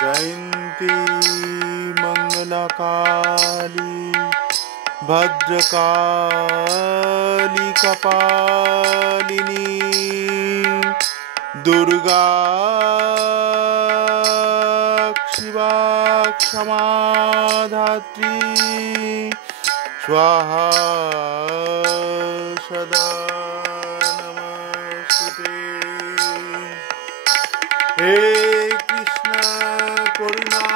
जयन्ती मंगलकाली भद्रकाली कपालिनी दुर्गा शिवा क्षमा धात्री स्वाहा सदा नमस्ते। हे कृष्ण करुणा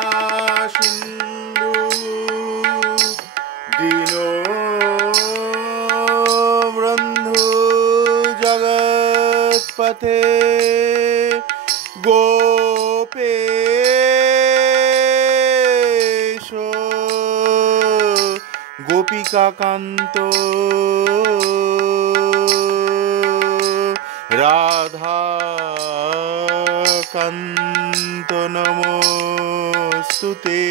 सिंधु दीनो बंधु जगत्पते गोपेश गोपिका कांत राधा कांत नमोस्तुते।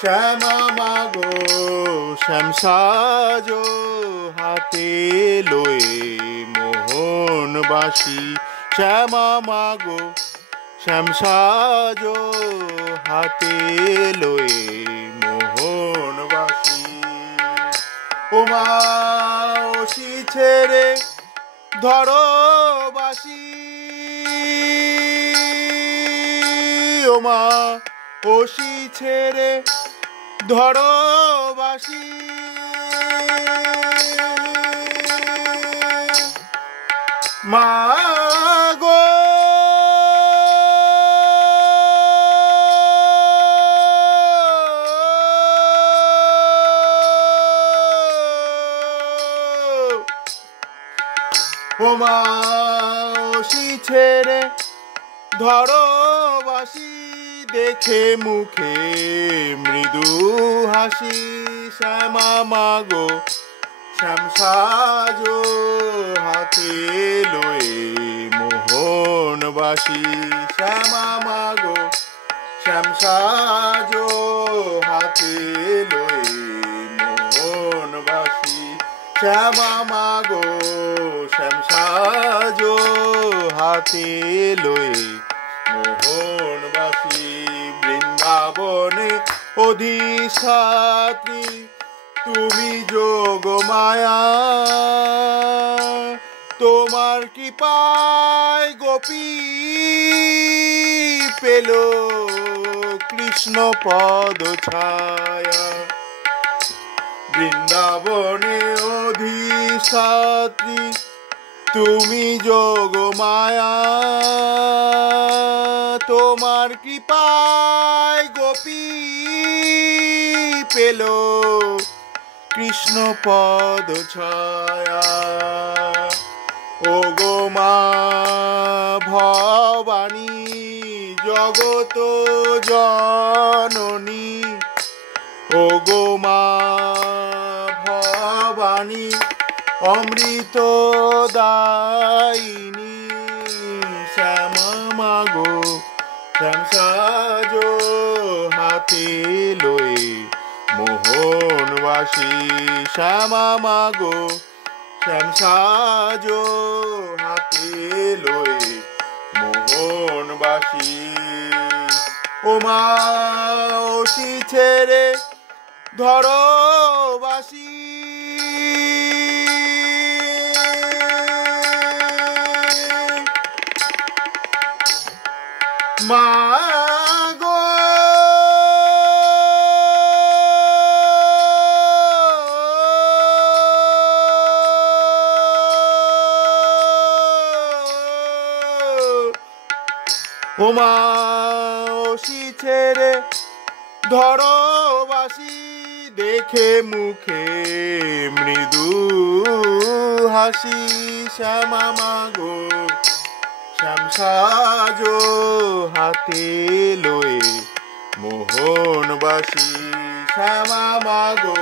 श्यामा मागो श्याम साजो हाथे लोए मोहन बासी श्यामा मागो श्याम साजो हाथे लोए मोहन बासी। ओमा ओसी छेड़े धरो बासी ओमा ओसी छेड़े धरो बासी मागो ওমা ওসি ছেড়ে ধরো বাসি দেখে মুখে মৃদু হাসি শ্যামা মাগো শ্যাম সাজো হাতে লয়ে মোহন বাসি শ্যামা মাগো শ্যাম সাজো হাতে লয়ে মোহন বাসি শ্যামা মাগো শ্যাম সাজো হাতে লয়ে মোহন বাসি। বৃন্দাবনে অধিষ্ঠাত্রী তুমি যোগ মায়া তোমার কৃপায় গোপী পেল কৃষ্ণ পদ ছায়া। বৃন্দাবনে অধিষ্ঠাত্রী তুমি যোগ মায়া তোমার কৃপায় গোপী পেল কৃষ্ণ পদ ছায়া। ও গো মা ভবানী জগত জননী ও গো মা ভবানী অমৃত দায়িনী শ্যামা মাগো শ্যাম সাজো হাতে লয়ে মোহন বাসি শ্যামা মাগো শ্যাম সাজো হাতে লয়ে মোহন বাসি। ওমা ওসি ছেড়ে ধরো বাসি মাগো ওমা ওসি ছেড়ে ধরো বাসি দেখে মুখে মৃদু হাসি শ্যামা মাগো শ্যাম সাজো হাতে লয়ে মোহন বাসি শ্যামা মাগো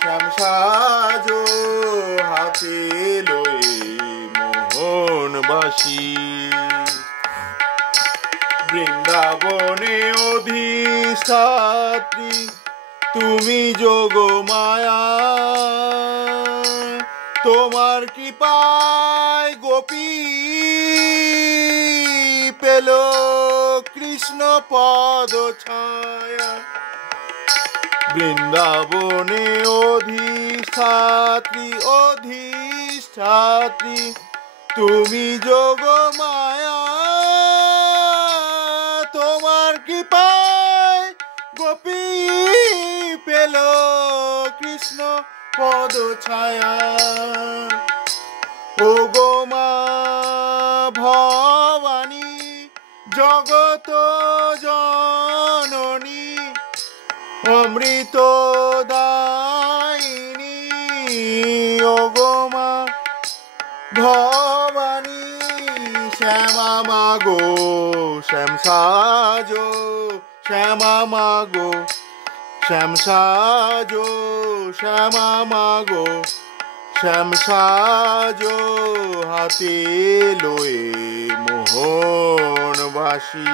শ্যাম সাজো হাতে লয়ে মোহন বাসি। বৃন্দাবনে অধিষ্ঠাত্রী তুমি যোগ মায়া তোমার কৃপায় গোপী পদ ছায়া বৃন্দাবনে অধিষ্ঠাত্রী অধিষ্ঠাত্রী তুমি যোগ মায়া তোমার কৃপায় গোপী পেল কৃষ্ণ পদ ছায়া ও গো মা ভবানী জগত জননী অমৃত দায়িনী ও গো মা ভবানী শ্যামা মাগো শ্যাম সাজো শ্যামা মাগো শ্যাম সাজো শ্যামা মাগো শ্যাম সাজো হাতে লয়ে মোহন বাসী।